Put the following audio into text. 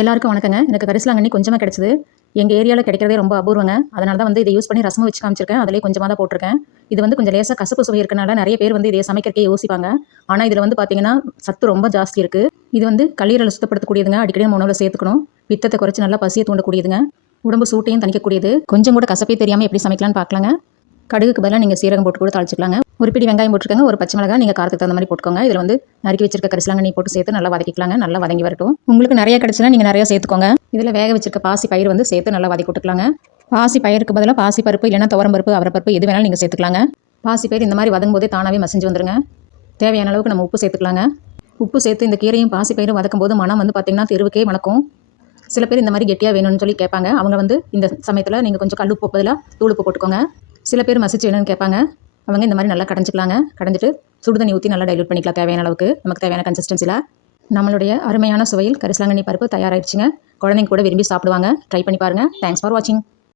எல்லாருக்கும் வணக்கங்க. எனக்கு கரிசலாங்கண்ணி கொஞ்சமாக கிடச்சிது. எங்கள் ஏரியாவில் கிடைக்கிறதே ரொம்ப அபூர்வங்க. அதனால தான் இதை யூஸ் பண்ணி ரசமும் வச்சு காமிச்சிருக்கேன். அதிலேயே கொஞ்சமாக தான் போட்டிருக்கேன். இது கொஞ்சம் லேசாக கசப்பு சுவை இருக்கனால நிறைய பேர் இதை சமைக்கிறக்கே யோசிப்பாங்க. ஆனால் இதில் பார்த்தீங்கன்னா சத்து ரொம்ப ஜாஸ்தி இருக்குது. இது கல்லீரலை சுத்தப்படுத்தக்கூடியதுங்க. அடிக்கடி நம்ம உணவில் சேர்த்துக்கணும். பித்தத்தை குறைச்சி நல்லா பசியை தூண்டக்கூடியதுங்க. உடம்பு சூட்டையும் தணிக்கக்கூடியது. கொஞ்சம் கூட கசப்பே தெரியாமல் எப்படி சமைக்கலாம்னு பார்க்கலாங்க. கடுகுக்கு பதிலாக நீங்கள் சீரகம் போட்டு கூட தாளிச்சிக்கலாங்க. ஒரு பிடி வெங்காயம் போட்டுருக்காங்க. ஒரு பச்சை மிளகாய் நீங்கள் காரத்துக்கு தகுந்த மாதிரி போட்டுக்கோங்க. இதில் நறுக்கி வச்சிருக்க கரிசலாங்கண்ணி போட்டு சேர்த்து நல்லா வதக்கிக்கலாங்க. நல்லா வதங்கி வரட்டும். உங்களுக்கு நிறைய கிடச்சுன்னா நீங்கள் நிறைய சேர்த்துக்கோங்க. இதில் வேக வச்சிருக்க பாசி பயிர் சேர்த்து நல்லா வதக்கி விட்டுக்கலாங்க. பாசி பயிருக்கு பதிலாக பாசி பருப்பு இல்லைன்னா துவரம் பருப்பு, அவரைப்பருப்பு எது வேணாலும் நீங்கள் சேர்த்துக்கலாங்க. பாசி பயிர் இந்த மாதிரி வதங்கும் போதே தானாகவே மசிஞ்சு வந்துருங்க. தேவையான அளவுக்கு நம்ம உப்பு சேர்த்துக்கலாங்க. உப்பு சேர்த்து இந்த கீரையும் பாசி பயிரும் வதக்கும் போது மனம் பார்த்தீங்கன்னா தெருவுக்கே மணக்கும். சில பேர் இந்த மாதிரி கெட்டியாக வேணும்னு சொல்லி கேட்பாங்க. அவங்க இந்த சமயத்தில் நீங்கள் கொஞ்சம் கல் உப்பு பதிலாக தூள் உப்பு போட்டுக்கோங்க. சில பேர் மசிச்சு வேணும்னு கேட்பாங்க. அவங்க இந்த மாதிரி நல்லா கடைஞ்சிக்கலாங்க. கடைஞ்சிட்டு சுடு தண்ணி ஊற்றி நல்லா டைல்யூட் பண்ணிக்கலாம். தேவையான அளவுக்கு நமக்கு தேவையான கன்சிஸ்டன்சியில். நம்மளுடைய அருமையான சுவையில் கரிசலாங்கண்ணி பருப்பு தயாராகிடுச்சுங்க. குழந்தைங்க கூட விரும்பி சாப்பிடுவாங்க. ட்ரை பண்ணி பாருங்கள். தேங்க்ஸ் ஃபார் வாட்சிங்.